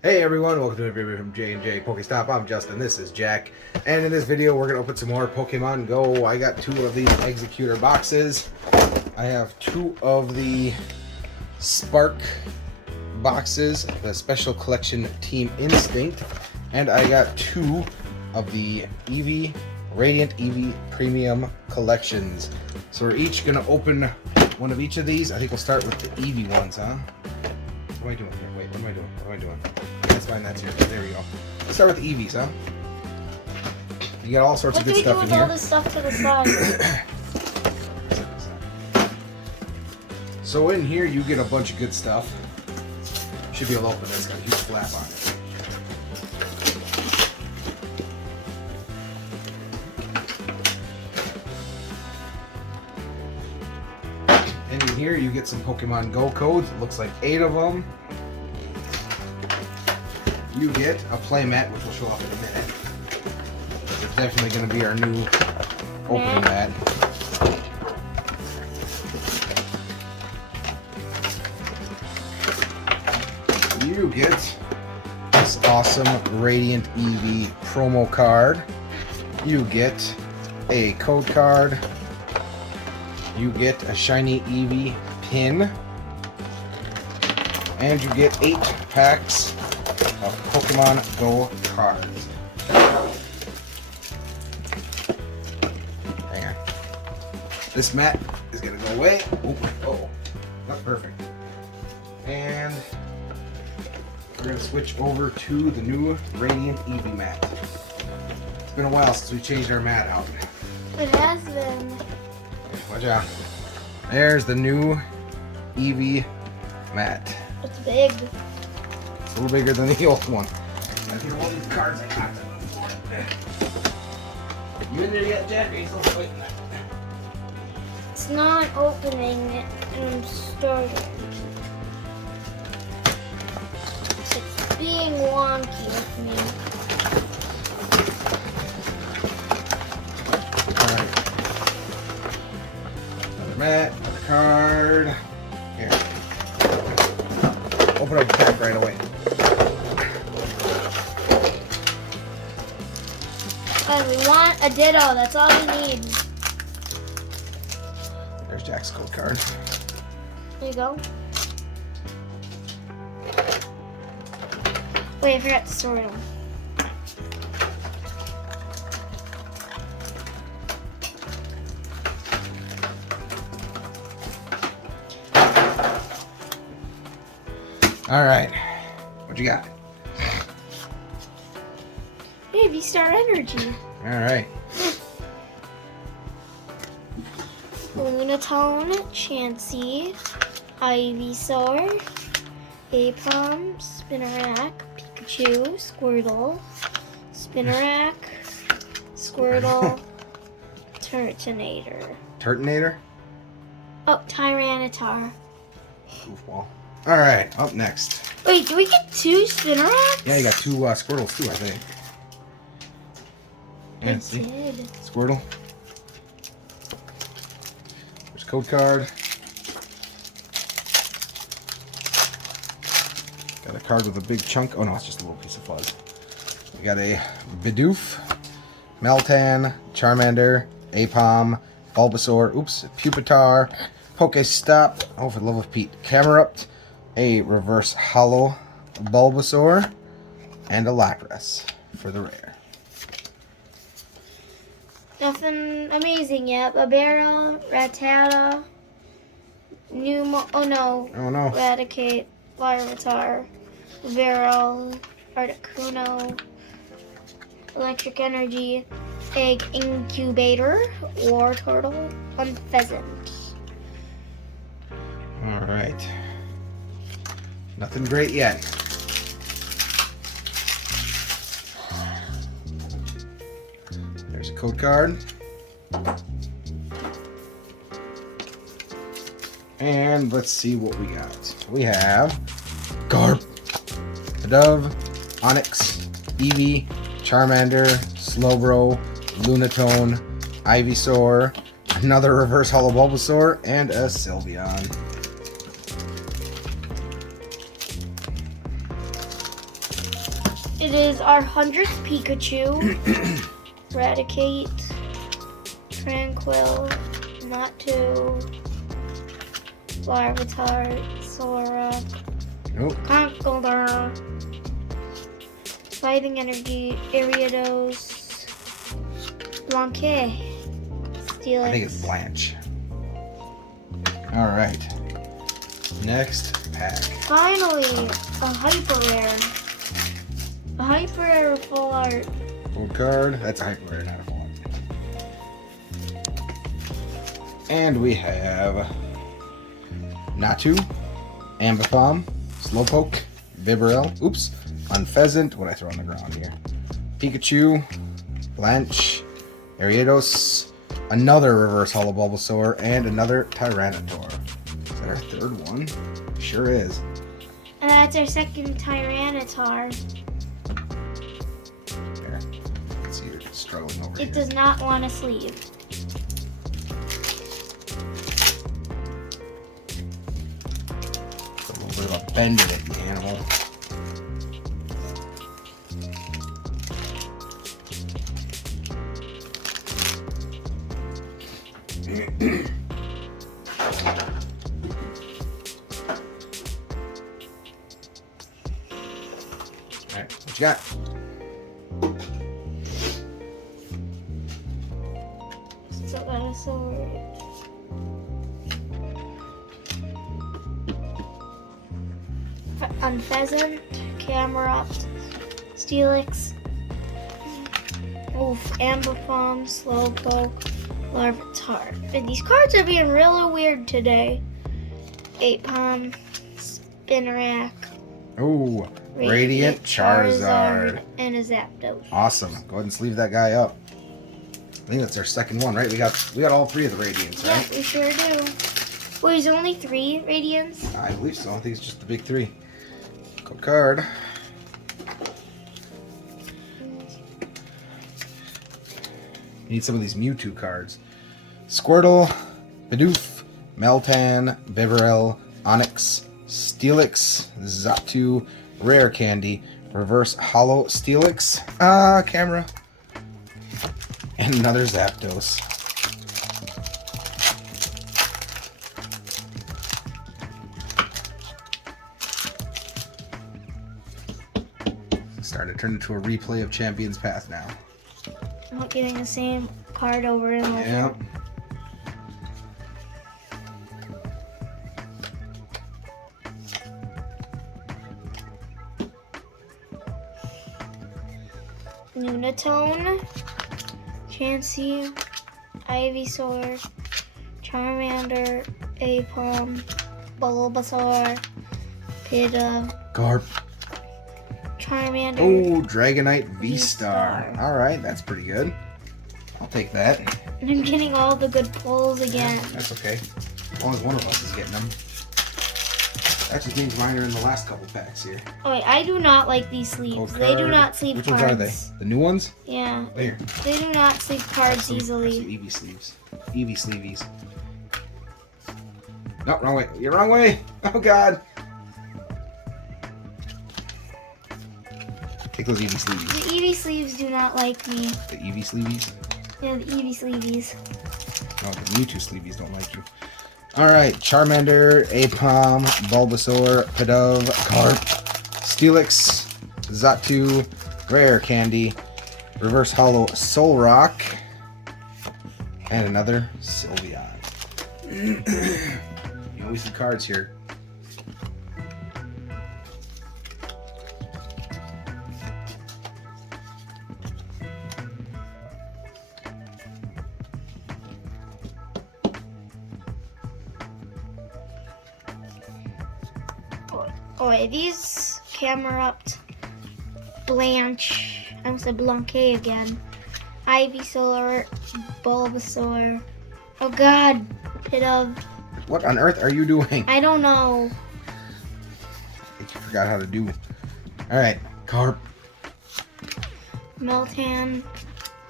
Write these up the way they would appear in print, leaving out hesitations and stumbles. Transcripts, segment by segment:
Hey everyone, welcome to a video from J&J Pokestop. I'm Justin, this is Jack, and in this video we're going to open some more Pokemon Go. I got two of these Executor boxes. I have two of the Spark boxes, the Special Collection Team Instinct, and I got two of the Eevee, Radiant Eevee Premium Collections. So we're each going to open one of each of these. I think we'll start with the Eevee ones, huh? What am I doing here? Wait, what am I doing? What am I doing? That's fine, that's here. There we go. Let's start with the Eevees, huh? You got all sorts of good stuff in here. All this stuff to the side. So in here you get a bunch of good stuff. Should be able to open this. It's got a huge flap on it. And in here you get some Pokemon Go codes. It looks like 8 of them. You get a playmat, which will show up in a minute. It's definitely going to be our new opening mat. You get this awesome Radiant Eevee promo card. You get a code card. You get a shiny Eevee pin. And you get 8 packs of Pokemon Go cards. Hang on. This mat is gonna go away. Oh, not perfect. And we're gonna switch over to the new Radiant Eevee mat. It's been a while since we changed our mat out. It has been. Watch out. There's the new Eevee mat. It's big. A little bigger than the old one. I think all these cards I got. You in there yet, Jack? Or are you still waiting? It's not opening it, and I'm starting. It's being wonky with me. Alright. Another mat, another card. Here. Open up the pack right away. We want a ditto. That's all we need. There's Jack's code card. There you go. Wait, I forgot to sort them. All right. What you got? Baby Star Energy. All right. Lunatone, Chansey, Ivysaur, Apom, Spinarak, Pikachu, Squirtle, Spinarak, Squirtle, Turtonator. Turtonator? Oh, Tyranitar. Goofball. All right. Up next. Wait, do we get 2 Spinaraks? Yeah, you got 2 Squirtles too, I think. I Yeah, see? did. Squirtle. There's code card. Got a card with a big chunk. Oh no, it's just a little piece of fuzz. We got a Bidoof, Meltan, Charmander, Apom, Bulbasaur, Pupitar, Pokestop, oh for the love of Pete, Camerupt, a reverse hollow Bulbasaur, and a Lapras for the rare. Nothing amazing yet. Libero, Rattata, Eradicate, Larvitar, Vero, Articuno, Electric Energy, Egg Incubator, War Turtle, and Pheasant. Alright. Nothing great yet. There's a code card. And let's see what we got. We have Garp, Dove, Onyx, Eevee, Charmander, Slowbro, Lunatone, Ivysaur, another reverse hollow Bulbasaur, and a Sylveon. It is our 100th Pikachu. Eradicate. Tranquil. Not2. Larvitar. Sora. Nope. Conkeldurr. Fighting Energy. Ariados. Blanquet. Steelix. I think it's Blanche. Alright. Next pack. Finally, a hyper rare. A hyper rare full art. Full card. That's a hyper rare, not a full art. And we have Natu, Ambipom, Slowpoke, Vibrel, oops, Unpheasant, what I throw on the ground here, Pikachu, Blanche, Ariados, another reverse Holo Bulbasaur, and another Tyranitar. Is that our third one? Sure is. And that's our second Tyranitar. There. Let's see, you're struggling over here. It does not want a sleeve. It's a little bit of a bend in it, the animal. Alright, what you got? Still got a sword. Unpheasant, Camerupt, Steelix, Oof, Ambipom, Slowpoke, Larvitar. And these cards are being really weird today. Apom, Spinarak, Oh, Radiant Charizard. and a Zapdos. Awesome. Go ahead and sleeve that guy up. I think that's our second one, right? We got all three of the Radiants, Yeah, right? we sure do. Well, there's only 3 Radiants. I believe so. I think it's just the big 3. Code card. Need some of these Mewtwo cards. Squirtle, Bidoof, Meltan, Vibrel, Onix, Steelix, Zaptu, Rare Candy, Reverse Holo Steelix, camera, and another Zapdos. Starting to turn into a replay of Champions Path now. I'm not getting the same card over and over. Yeah. Lunatone, Chansey, Ivysaur, Charmander, Apom, Bulbasaur, Pidda, Garp. Charmander. Oh, Dragonite V-Star. V-Star. Alright, that's pretty good. I'll take that. And I'm getting all the good pulls again. That's okay. As long as one of us is getting them. That just means mine are in the last couple packs here. Oh wait, I do not like these sleeves. Code They do card. not sleeve Which cards. ones are they? The new ones? Yeah. Here. They do not sleeve cards Some easily. Eevee sleeves. Eevee sleeveys. No, wrong way. You're wrong way. Oh god. Take those Eevee sleeveys. The Eevee sleeves do not like me. The Eevee sleeveys? Yeah, the Eevee sleeveys. Oh, the Mewtwo sleeveys don't like you. Alright, Charmander, Apom, Bulbasaur, Pidove, Garp, Steelix, Zaptu, Rare Candy, Reverse Holo Solrock, and another Sylveon. You always see cards here. Oh, wait, these Camerupt, Blanche, I almost said Blanquet again, Ivysaur, Bulbasaur, oh god, Pidove, What on earth are you doing? I don't know, I think you forgot how to do. Alright, Garp, Meltan,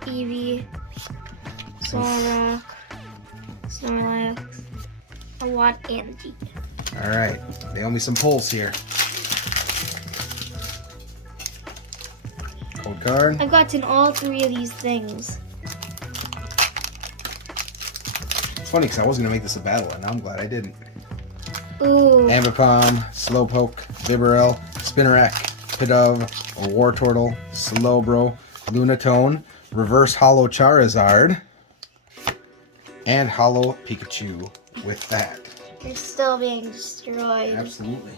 Eevee, Solrock, Snorlax, a lot Andy. Alright, they owe me some pulls here. Code card. I've gotten all 3 of these things. It's funny because I was going to make this a battle, and now I'm glad I didn't. Ooh. Ambipom, Slowpoke, Bibarel, Spinarak, Pidove, a Wartortle, Slowbro, Lunatone, Reverse Hollow Charizard, and Hollow Pikachu with that. You're still being destroyed. Absolutely.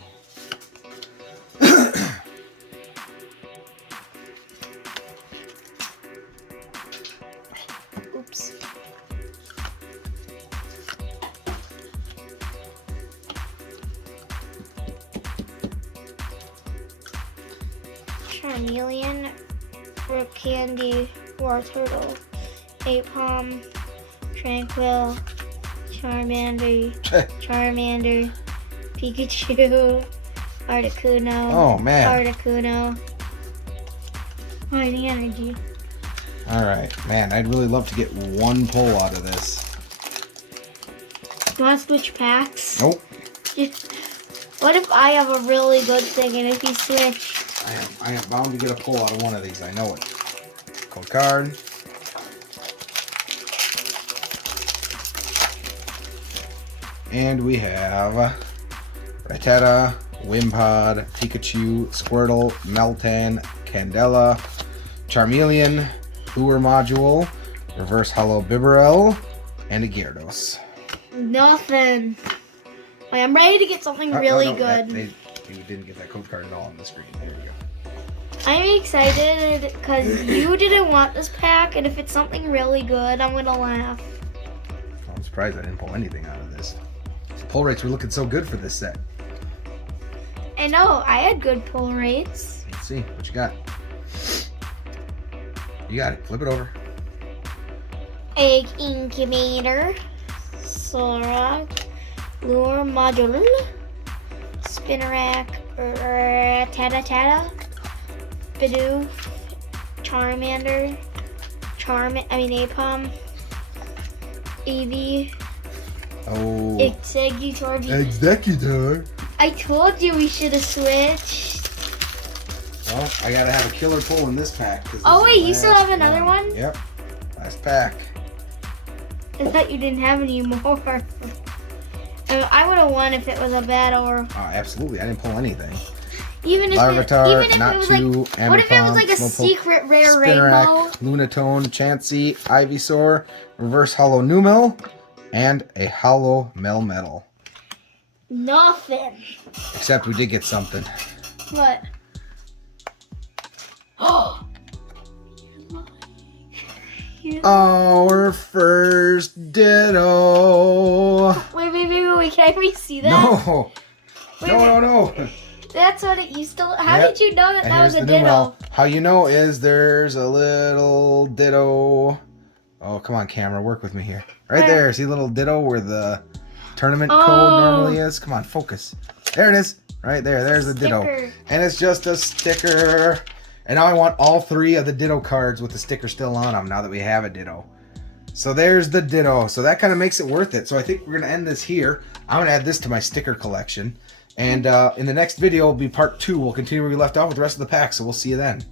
Oops. Charmeleon, Rook Candy, Wartortle, Apom, Tranquil, Charmander, Pikachu, Articuno. Oh, man. Articuno. Mighty Energy. Alright, man, I'd really love to get one pull out of this. You want to switch packs? Nope. What if I have a really good thing and if you switch? I am bound to get a pull out of one of these, I know it. Code card. And we have Rattata, Wimpod, Pikachu, Squirtle, Meltan, Candela, Charmeleon, Lure Module, Reverse Hollow Bibarel, and a Gyarados. Nothing. Wait, I'm ready to get something really good. You didn't get that code card at all on the screen. There you go. I'm excited because you didn't want this pack, and if it's something really good, I'm gonna laugh. I'm surprised I didn't pull anything out of this. The pull rates were looking so good for this set. I know, I had good pull rates. Let's see what you got. You got it. Flip it over. Egg Incubator, Solrock, Lure Module, Spinarak, Tata, Bidoof, Charmander, Apom, Eevee, Oh. Executor. I told you we should have switched. Well, I gotta have a killer pull in this pack. Oh wait, you still have another one? Yep. Last pack. I thought you didn't have any more. I would have won if it was a battle or Absolutely. I didn't pull anything. even if Larvitar, it was like, Natu, what if it was Ambipom, like a Slowpoke, secret rare rainbow? Spinarak, Lunatone, Chansey, Ivysaur, Reverse Hollow Numel, and a Hollow Melmetal. Nothing. Except we did get something. What? Oh. Our first Ditto. Wait, can I re-see that? No. Wait, No. That's what it used to look. How Yep. did you know that And that was here's a the Numel. Ditto? How you know is there's a little Ditto. Oh, come on, camera. Work with me here. Right Where? there. See a little Ditto where the tournament code Oh. normally is? Come on, focus. There it is. Right there. There's the Ditto. Sticker. And it's just a sticker. And now I want all 3 of the Ditto cards with the sticker still on them now that we have a Ditto. So there's the Ditto. So that kind of makes it worth it. So I think we're going to end this here. I'm going to add this to my sticker collection. And in the next video will be part 2. We'll continue where we left off with the rest of the pack. So we'll see you then.